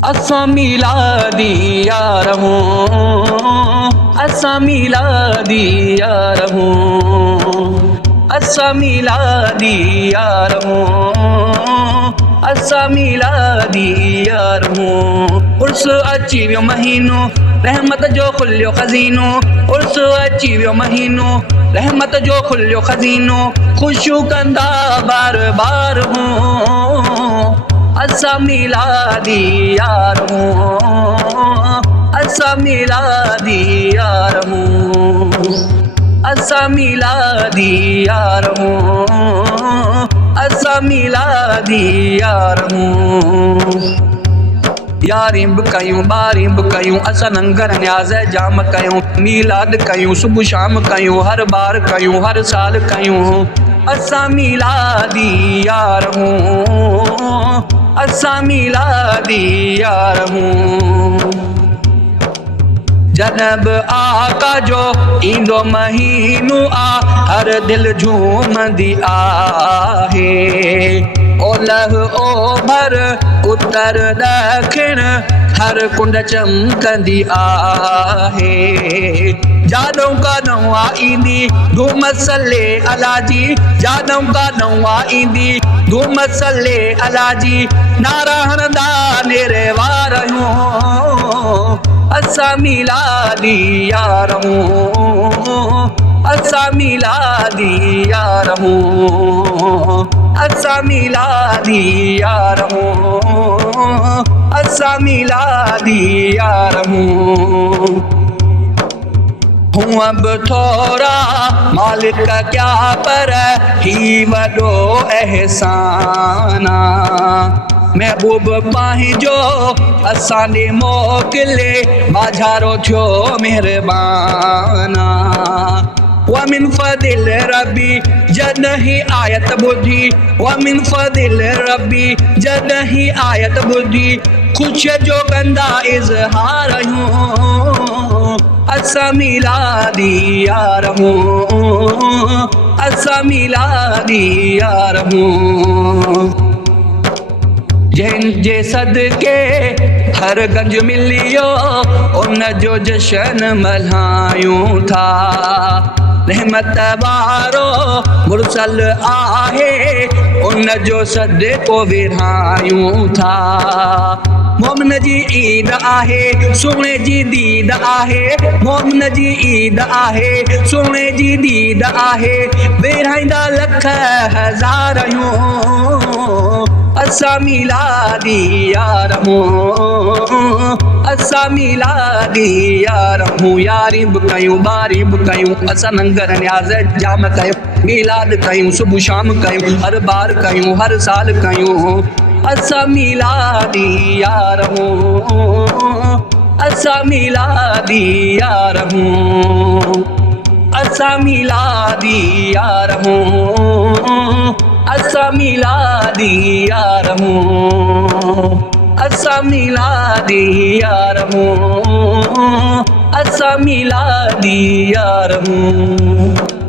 असां मिलादी यार हूं, असां मिलादी यार हूं, असां मिलादी यार हूं, असां मिलादी यार हूं। उर्स अची वियो महीनो, रहमत जो खुलियो खज़ीनो। उर्स अची वियो महीनो, रहमत जो खुलियो खज़ीनो। ख़ुशियूं कंदा बार बार हूं, असां मिलादी यार हूं, असां मिलादी यार हूं, असां मिलादी यार हूं, असां मिलादी यार हूं। यारी बि कयूं ॿारी बि कयूं, असां लंगर न्याज़ जाम कयूं। मीलाद कयूं सुबुह शाम कयूं, हर बार कयूं हर साल कयूं। असां मिलादी यार हूं, असां मिलादी यार हूं। जॾहिं बि आका जो ईंदो महीनो आ, हर दिल झूमंदी आहे। ओलह ओभर उत्तर ॾखिण हर कुंड चमकंदी आहे। जाॾों काॾों आ ईंदी धूम सले अला जी, जाॾों काॾों आ ईंदी धूम सले अला जी। नारा हणंदा नेरे वार हूं, असां मिलादी यार हूं, असां मिलादी यार हूं, असां मिलादी यार हूं, असां मिलादी यार हूं। हूं अब थोरा मालिक क्या पर ही वॾो एहसान आ। महबूब पंहिंजो असां ॾे मोकिले, बाज़ारो थियो महिरबान आ। वमिन फदिल रबी जॾहिं आयत ॿुधी, वमिन फदिल रबी जॾहिं आयत ॿुधी। ख़ुशीअ जो कंदा इज़हार हूं, असां मिलादी यार हूं, असां मिलादी यार हूं। जंहिंजे सदके हर गंज मिलियो, उन जो जशन मल्हायूं था। रहमत वारो मुरसल आहे, उन जो सदको विरहायूं था। मोमिन जी ईद आहे, सुहिणे जी दीद आहे। मोमिन जी ईद आहे, सुहिणे जी दीद आहे। विरहाईंदा लख हज़ार हूं, असां मिलादी यार हूं, असां मिलादी यार हूं। यारी बि कयूं ॿारी बि कयूं, असां लंगर न्याज़ जाम कयूं। मीलाद कयूं सुबुह शाम कयूं, हर बार कयूं हर साल कयूं। असां मिलादी यार हूं, असां मिलादी यार हूं, असां मिलादी यार हूं, असां मिलादी यार हूं, असां मिलादी यार हूं, असां मिलादी यार हूं।